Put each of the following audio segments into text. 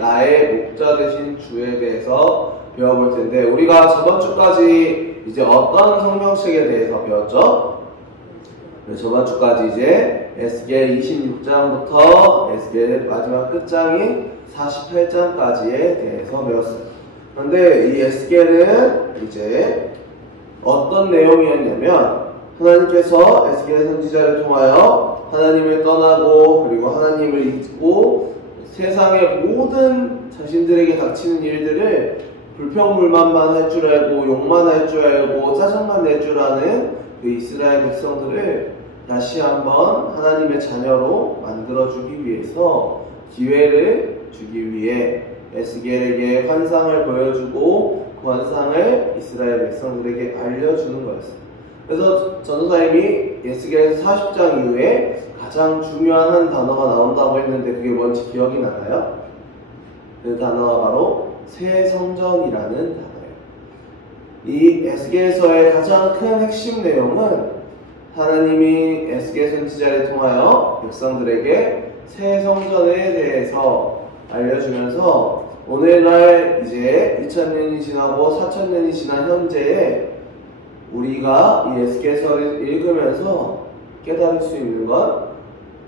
나의 목자 되신 주에 대해서 배워볼 텐데, 우리가 저번 주까지 이제 어떤 성경책에 대해서 배웠죠? 저번 주까지 이제 에스겔 26장부터 에스겔 마지막 끝장인 48장까지에 대해서 배웠어요. 그런데 이 에스겔은 이제 어떤 내용이었냐면, 하나님께서 에스겔 선지자를 통하여 하나님을 떠나고 그리고 하나님을 잊고 세상의 모든 자신들에게 닥치는 일들을 불평불만만 할 줄 알고 욕만 할 줄 알고 짜증만 낼 줄 아는 그 이스라엘 백성들을 다시 한번 하나님의 자녀로 만들어주기 위해서 기회를 주기 위해 에스겔에게 환상을 보여주고 그 환상을 이스라엘 백성들에게 알려주는 거였어요. 그래서 전도사님이 에스겔에서 40장 이후에 가장 중요한 한 단어가 나온다고 했는데 그게 뭔지 기억이 나나요? 그 단어가 바로 새 성전이라는 단어예요. 이 에스겔서의 가장 큰 핵심 내용은 하나님이 에스겔 선지자를 통하여 백성들에게 새 성전에 대해서 알려주면서 오늘날 이제 2000년이 지나고 4000년이 지난 현재에 우리가 이 에스겔서를 읽으면서 깨달을 수 있는 건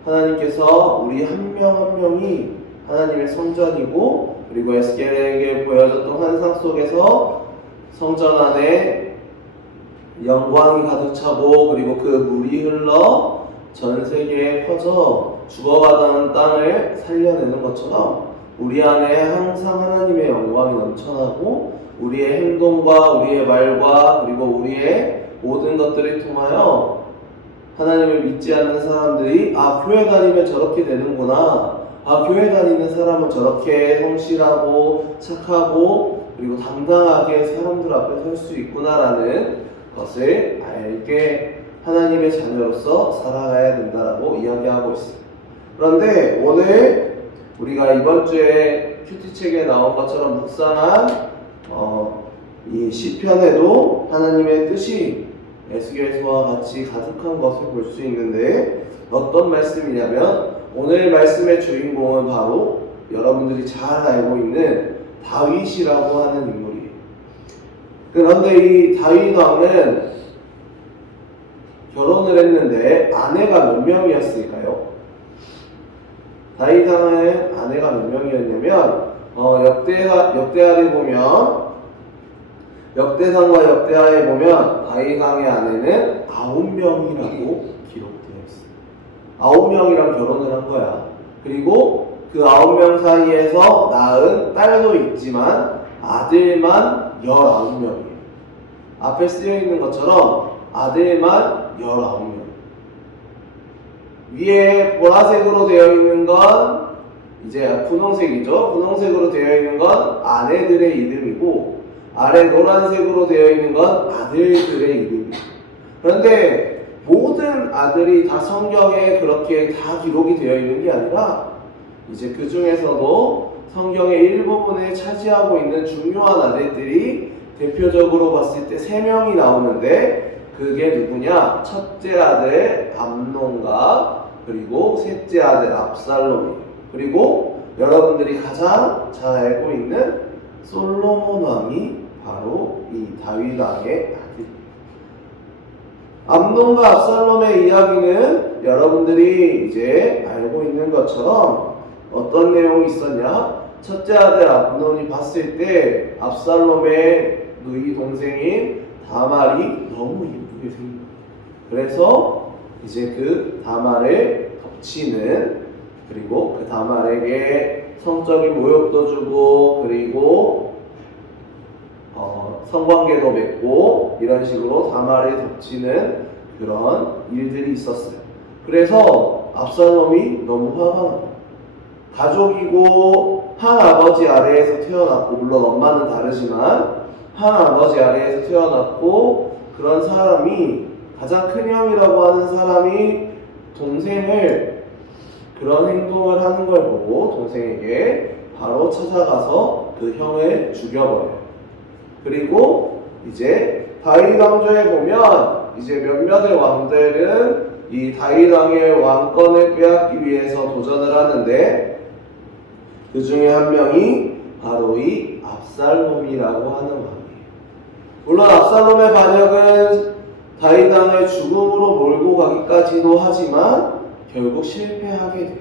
하나님께서 우리 한 명 한 명이 하나님의 성전이고, 그리고 에스겔에게 보여줬던 환상 속에서 성전 안에 영광이 가득 차고 그리고 그 물이 흘러 전 세계에 퍼져 죽어가던 땅을 살려내는 것처럼 우리 안에 항상 하나님의 영광이 넘쳐나고 우리의 행동과 우리의 말과 그리고 우리의 모든 것들을 통하여 하나님을 믿지 않는 사람들이 교회 다니면 저렇게 되는구나, 교회 다니는 사람은 저렇게 성실하고 착하고 그리고 당당하게 사람들 앞에 설 수 있구나라는 것을 알게 하나님의 자녀로서 살아가야 된다라고 이야기하고 있어요. 그런데 오늘 우리가 이번 주에 큐티책에 나온 것처럼 묵상한 이 시편에도 하나님의 뜻이 에스겔서와 같이 가득한 것을 볼 수 있는데, 어떤 말씀이냐면 오늘 말씀의 주인공은 바로 여러분들이 잘 알고 있는 다윗이라고 하는 인물이에요. 그런데 이 다윗 왕은 결혼을 했는데 아내가 몇 명이었을까요? 다윗 왕은 아내가 몇 명이었냐면 역대하를 보면, 역대상과 역대하에 보면 다윗 왕의 아내는 9명이라고 기록되어 있어요. 9명이랑 결혼을 한 거야. 그리고 그 9명 사이에서 낳은 딸도 있지만 아들만 19명이에요. 앞에 쓰여 있는 것처럼 아들만 19명. 위에 보라색으로 되어 있는 건 이제 분홍색이죠. 분홍색으로 되어 있는 건 아내들의 이름이고, 아래 노란색으로 되어 있는 건 아들들의 이름이에요. 그런데 모든 아들이 다 성경에 그렇게 다 기록이 되어 있는 게 아니라, 이제 그 중에서도 성경의 일부분을 차지하고 있는 중요한 아들들이 대표적으로 봤을 때 3명이 나오는데, 그게 누구냐? 첫째 아들 암논과 그리고 셋째 아들 압살롬이에요. 그리고 여러분들이 가장 잘 알고 있는 솔로몬 왕이 바로 이 다윗 왕의 아들입니다. 암논과 압살롬의 이야기는 여러분들이 이제 알고 있는 것처럼 어떤 내용이 있었냐? 첫째 아들 암논이 봤을 때 압살롬의 누이 동생인 다말이 너무 이쁘게 생긴 거예요. 그래서 이제 그 다말을 덮치는, 그리고 그 다말에게 성적인 모욕도 주고 그리고 성관계도 맺고 이런 식으로 다말을 덮치는 그런 일들이 있었어요. 그래서 압살롬이 너무 화가 납니다. 가족이고 한 아버지 아래에서 태어났고, 물론 엄마는 다르지만 한 아버지 아래에서 태어났고, 그런 사람이, 가장 큰 형이라고 하는 사람이 동생을 그런 행동을 하는 걸 보고 동생에게 바로 찾아가서 그 형을 죽여버려요. 그리고 이제 다윗 왕조에 보면 이제 몇몇의 왕들은 이 다윗 왕의 왕권을 빼앗기 위해서 도전을 하는데, 그 중에 한 명이 바로 이 압살롬이라고 하는 왕이에요. 물론 압살롬의 반역은 다윗 왕을 죽음으로 몰고 가기까지도 하지만 결국 실패하게 돼요.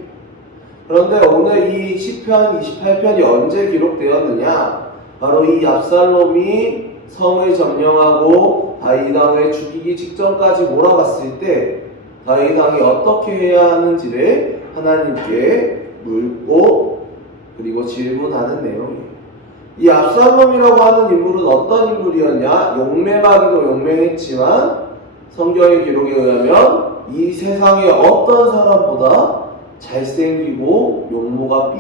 그런데 오늘 이 시편 28편이 언제 기록되었느냐? 바로 이 압살롬이 성을 점령하고 다윗 왕을 죽이기 직전까지 몰아갔을 때 다윗 왕이 어떻게 해야 하는지를 하나님께 묻고 그리고 질문하는 내용이에요. 이 압살롬이라고 하는 인물은 어떤 인물이었냐? 용맹하기도 용맹했지만 성경의 기록에 의하면 이 세상의 어떤 사람보다 잘생기고 용모가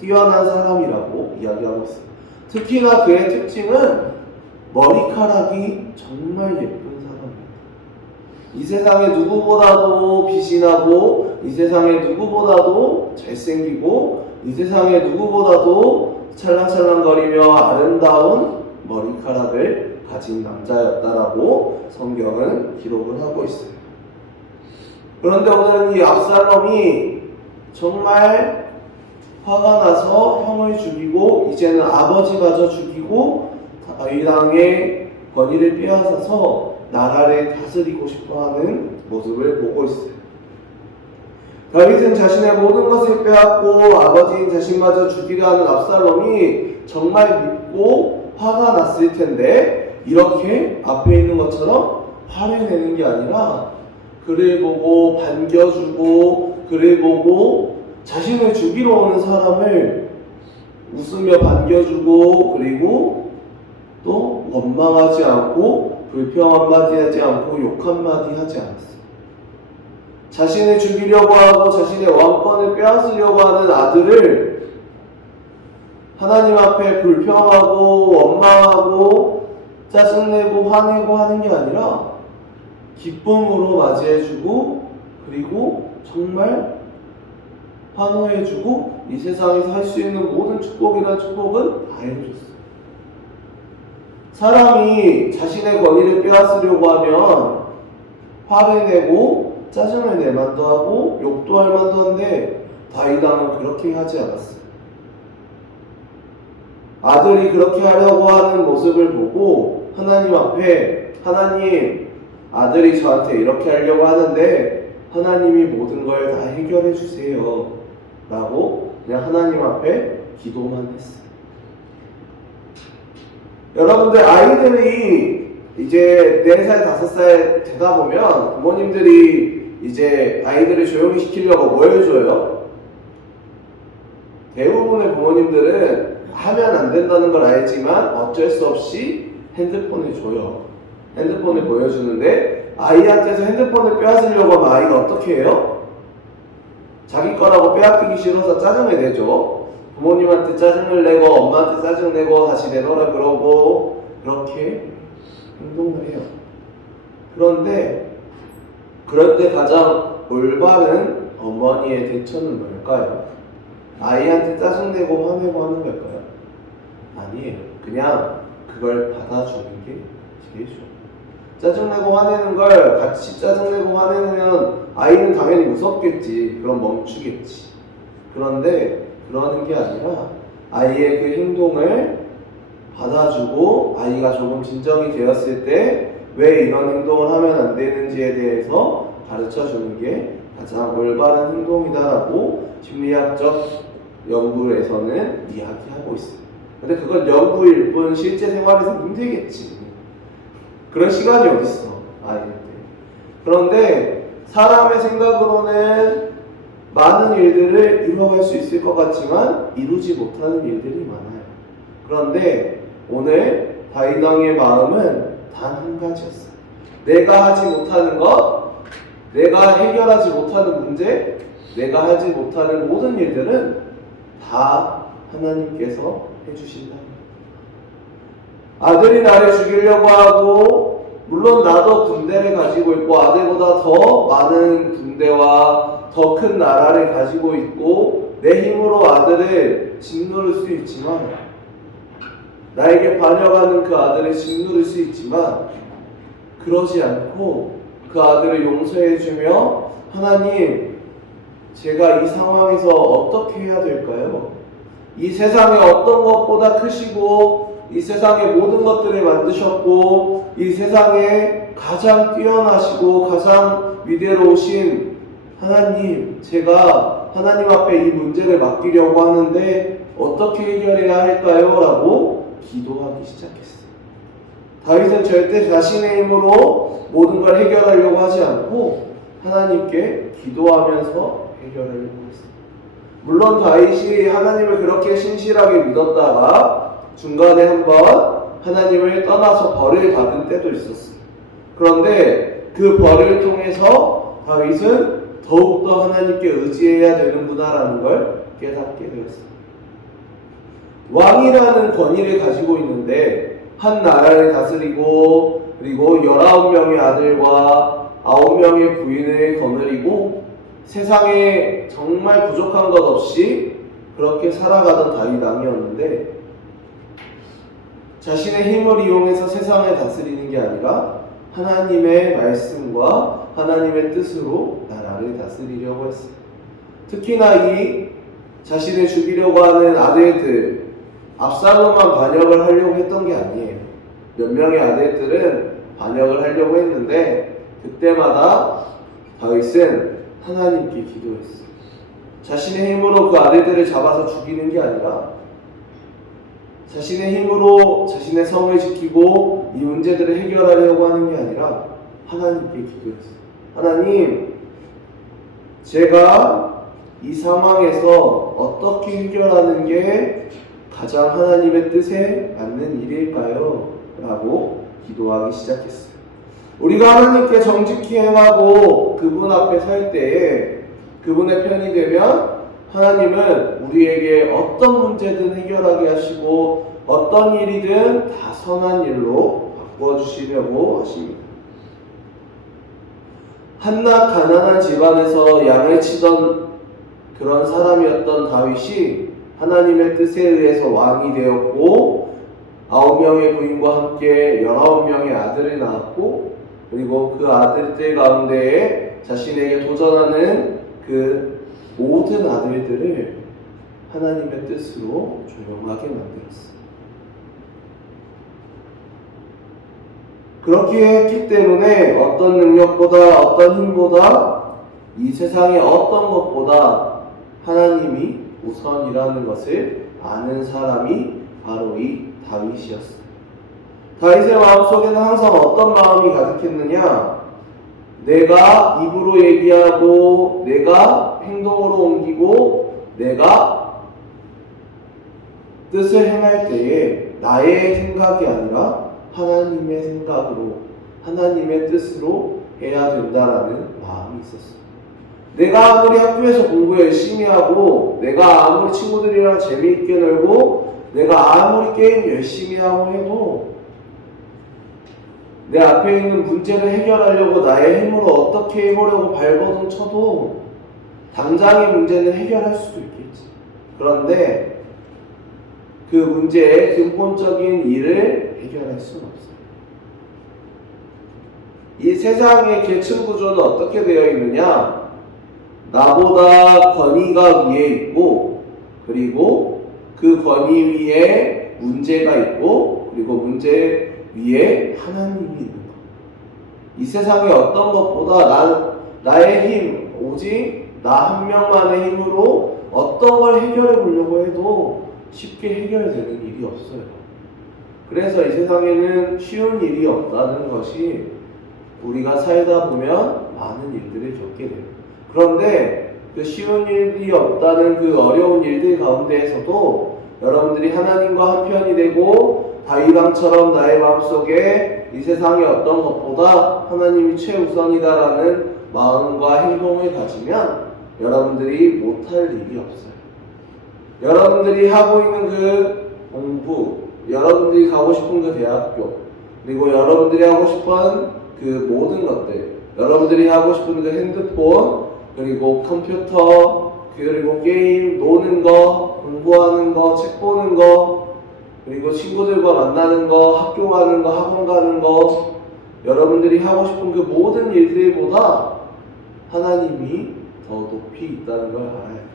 뛰어난 사람이라고 이야기하고 있어요. 특히나 그의 특징은 머리카락이 정말 예쁜 사람입니다. 이 세상에 누구보다도 빛이 나고 이 세상에 누구보다도 잘생기고 이 세상에 누구보다도 찰랑찰랑거리며 아름다운 머리카락을 가진 남자였다라고 성경은 기록을 하고 있어요. 그런데 오늘은 이 압살롬이 정말 화가 나서 형을 죽이고 이제는 아버지마저 죽이고 다윗 왕의 권위를 빼앗아서 나라를 다스리고 싶어하는 모습을 보고 있어요. 다윗은 자신의 모든 것을 빼앗고 아버지인 자신마저 죽이려 하는 압살롬이 정말 밉고 화가 났을 텐데 이렇게 앞에 있는 것처럼 화를 내는 게 아니라 그를 보고 반겨주고 그를 보고 자신을 죽이러 오는 사람을 웃으며 반겨주고 그리고 또 원망하지 않고 불평 한마디 하지 않고 욕 한마디 하지 않았어요. 자신을 죽이려고 하고 자신의 왕권을 빼앗으려고 하는 아들을 하나님 앞에 불평하고 원망하고 짜증내고 화내고 하는 게 아니라 기쁨으로 맞이해주고 그리고 정말 환호해주고 이 세상에서 할 수 있는 모든 축복이란 축복은 다 해줬어요. 사람이 자신의 권위를 빼앗으려고 하면 화를 내고 짜증을 낼 만도 하고 욕도 할 만도 한데 다윗 왕은 그렇게 하지 않았어요. 아들이 그렇게 하려고 하는 모습을 보고 하나님 앞에 하나님 아들이 저한테 이렇게 하려고 하는데 하나님이 모든 걸 다 해결해 주세요 라고 그냥 하나님 앞에 기도만 했어요. 여러분들 아이들이 이제 4살, 5살 되다 보면 부모님들이 이제 아이들을 조용히 시키려고 뭐 해줘요? 대부분의 부모님들은 하면 안 된다는 걸 알지만 어쩔 수 없이 핸드폰을 줘요. 핸드폰을 보여주는데 아이한테서 핸드폰을 빼앗으려고 하면 아이가 어떻게 해요? 자기 거라고 빼앗기기 싫어서 짜증을 내죠. 부모님한테 짜증을 내고 엄마한테 짜증 내고 다시 내놓으라 그러고 그렇게 행동을 해요. 그런데 그럴 때 가장 올바른 어머니의 대처는 뭘까요? 아이한테 짜증내고 화내고 하는 걸까요? 아니에요. 그냥 그걸 받아주는 게 제일 좋아요. 짜증내고 화내는 걸 같이 짜증내고 화내면 아이는 당연히 무섭겠지. 그럼 멈추겠지. 그런데 그러는 게 아니라 아이의 그 행동을 받아주고 아이가 조금 진정이 되었을 때 왜 이런 행동을 하면 안 되는지에 대해서 가르쳐주는 게 가장 올바른 행동이다라고 심리학적 연구에서는 이야기하고 있어요. 근데 그건 연구일 뿐 실제 생활에서 힘들겠지. 그런 시간이 어딨어 아이들 때. 그런데 사람의 생각으로는 많은 일들을 이루어갈 수 있을 것 같지만 이루지 못하는 일들이 많아요. 그런데 오늘 다윗 왕의 마음은 단 한 가지였어요. 내가 하지 못하는 것, 내가 해결하지 못하는 문제, 내가 하지 못하는 모든 일들은 다 하나님께서 해주신다. 아들이 나를 죽이려고 하고 물론 나도 군대를 가지고 있고 아들보다 더 많은 군대와 더 큰 나라를 가지고 있고 내 힘으로 아들을 짓누를 수 있지만 나에게 반역하는 그 아들을 짓누를 수 있지만 그러지 않고 그 아들을 용서해주며 하나님 제가 이 상황에서 어떻게 해야 될까요? 이 세상에 어떤 것보다 크시고 이 세상의 모든 것들을 만드셨고 이 세상에 가장 뛰어나시고 가장 위대로우신 하나님, 제가 하나님 앞에 이 문제를 맡기려고 하는데 어떻게 해결해야 할까요? 라고 기도하기 시작했어요. 다윗은 절대 자신의 힘으로 모든 걸 해결하려고 하지 않고 하나님께 기도하면서 해결하려고 했어요. 물론 다윗이 하나님을 그렇게 신실하게 믿었다가 중간에 한번 하나님을 떠나서 벌을 받은 때도 있었어요. 그런데 그 벌을 통해서 다윗은 더욱더 하나님께 의지해야 되는구나라는 걸 깨닫게 되었어요. 왕이라는 권위를 가지고 있는데 한 나라를 다스리고 그리고 19명의 아들과 9명의 부인을 거느리고 세상에 정말 부족한 것 없이 그렇게 살아가던 다윗 왕이었는데 자신의 힘을 이용해서 세상을 다스리는 게 아니라 하나님의 말씀과 하나님의 뜻으로 나라를 다스리려고 했어요. 특히나 이 자신을 죽이려고 하는 아들들 압살롬만 반역을 하려고 했던 게 아니에요. 몇 명의 아들들은 반역을 하려고 했는데 그때마다 다윗은 하나님께 기도했어요. 자신의 힘으로 그 아들들을 잡아서 죽이는 게 아니라 자신의 힘으로 자신의 성을 지키고 이 문제들을 해결하려고 하는 게 아니라 하나님께 기도했어요. 하나님, 제가 이 상황에서 어떻게 해결하는 게 가장 하나님의 뜻에 맞는 일일까요? 라고 기도하기 시작했어요. 우리가 하나님께 정직히 행하고 그분 앞에 설 때에 그분의 편이 되면 하나님은 우리에게 어떤 문제든 해결하게 하시고 어떤 일이든 다 선한 일로 바꿔주시려고 하십니다. 한낱 가난한 집안에서 양을 치던 그런 사람이었던 다윗이 하나님의 뜻에 의해서 왕이 되었고 9명의 부인과 함께 19명의 아들을 낳았고 그리고 그 아들들 가운데에 자신에게 도전하는 그 모든 아들들을 하나님의 뜻으로 조용하게 만들었어요. 그렇게 했기 때문에 어떤 능력보다 어떤 힘보다 이 세상의 어떤 것보다 하나님이 우선이라는 것을 아는 사람이 바로 이 다윗이었어요. 다윗의 마음속에는 항상 어떤 마음이 가득했느냐? 내가 입으로 얘기하고 내가 행동으로 옮기고 내가 뜻을 행할 때에 나의 생각이 아니라 하나님의 생각으로 하나님의 뜻으로 해야 된다라는 마음이 있었어요. 내가 아무리 학교에서 공부 열심히 하고 내가 아무리 친구들이랑 재미있게 놀고 내가 아무리 게임 열심히 하고 해도 내 앞에 있는 문제를 해결하려고 나의 힘으로 어떻게 해보려고 발버둥 쳐도 당장의 문제는 해결할 수도 있겠지. 그런데 그 문제의 근본적인 일을 해결할 수는 없어요. 이 세상의 계층 구조는 어떻게 되어 있느냐? 나보다 권위가 위에 있고 그리고 그 권위 위에 문제가 있고 그리고 문제 위에 하나님이 있는 것. 이 세상의 어떤 것보다 나의 힘, 오직 나 한 명만의 힘으로 어떤 걸 해결해 보려고 해도 쉽게 해결되는 일이 없어요. 그래서 이 세상에는 쉬운 일이 없다는 것이 우리가 살다 보면 많은 일들을 겪게 돼요. 그런데 그 쉬운 일이 없다는 그 어려운 일들 가운데에서도 여러분들이 하나님과 한편이 되고 다윗왕처럼 나의 마음속에 이 세상의 어떤 것보다 하나님이 최우선이다라는 마음과 행동을 가지면 여러분들이 못할 일이 없어요. 여러분들이 하고 있는 그 공부, 여러분들이 가고 싶은 그 대학교, 그리고 여러분들이 하고 싶은 그 모든 것들, 여러분들이 하고 싶은 그 핸드폰, 그리고 컴퓨터, 그리고 게임, 노는 거, 공부하는 거, 책 보는 거, 그리고 친구들과 만나는 거, 학교 가는 거, 학원 가는 거, 여러분들이 하고 싶은 그 모든 일들보다 하나님이 더 높이 있다는 걸 알아야 돼요.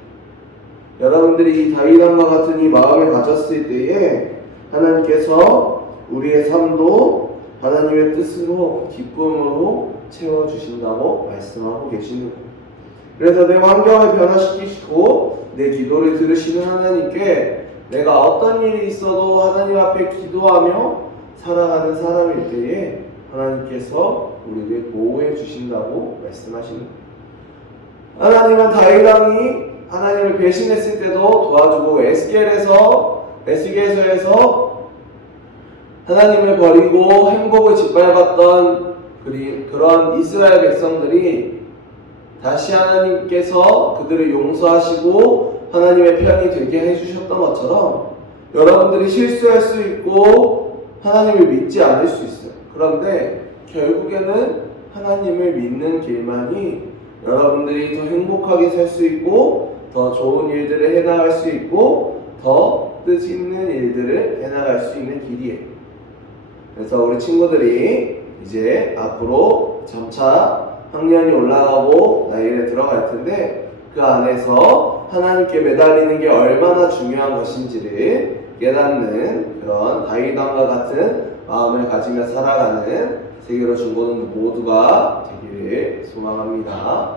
여러분들이 이 다윗왕과 같은 이 마음을 가졌을 때에 하나님께서 우리의 삶도 하나님의 뜻으로 기쁨으로 채워주신다고 말씀하고 계시는 거예요. 그래서 내 환경을 변화시키시고 내 기도를 들으시는 하나님께 내가 어떤 일이 있어도 하나님 앞에 기도하며 살아가는 사람일 때에 하나님께서 우리를 보호해 주신다고 말씀하시는 거예요. 하나님은 다윗왕이 하나님을 배신했을 때도 도와주고 에스겔서에서 하나님을 버리고 행복을 짓밟았던 그런 이스라엘 백성들이 다시 하나님께서 그들을 용서하시고 하나님의 편이 되게 해주셨던 것처럼 여러분들이 실수할 수 있고 하나님을 믿지 않을 수 있어요. 그런데 결국에는 하나님을 믿는 길만이 여러분들이 더 행복하게 살 수 있고 더 좋은 일들을 해나갈 수 있고 더 뜻있는 일들을 해나갈 수 있는 길이에요. 그래서 우리 친구들이 이제 앞으로 점차 학년이 올라가고 나이에 들어갈 텐데 그 안에서 하나님께 매달리는 게 얼마나 중요한 것인지를 깨닫는 그런 다윗왕과 같은 마음을 가지며 살아가는 세계로 중고등부 모두가 되기를 소망합니다.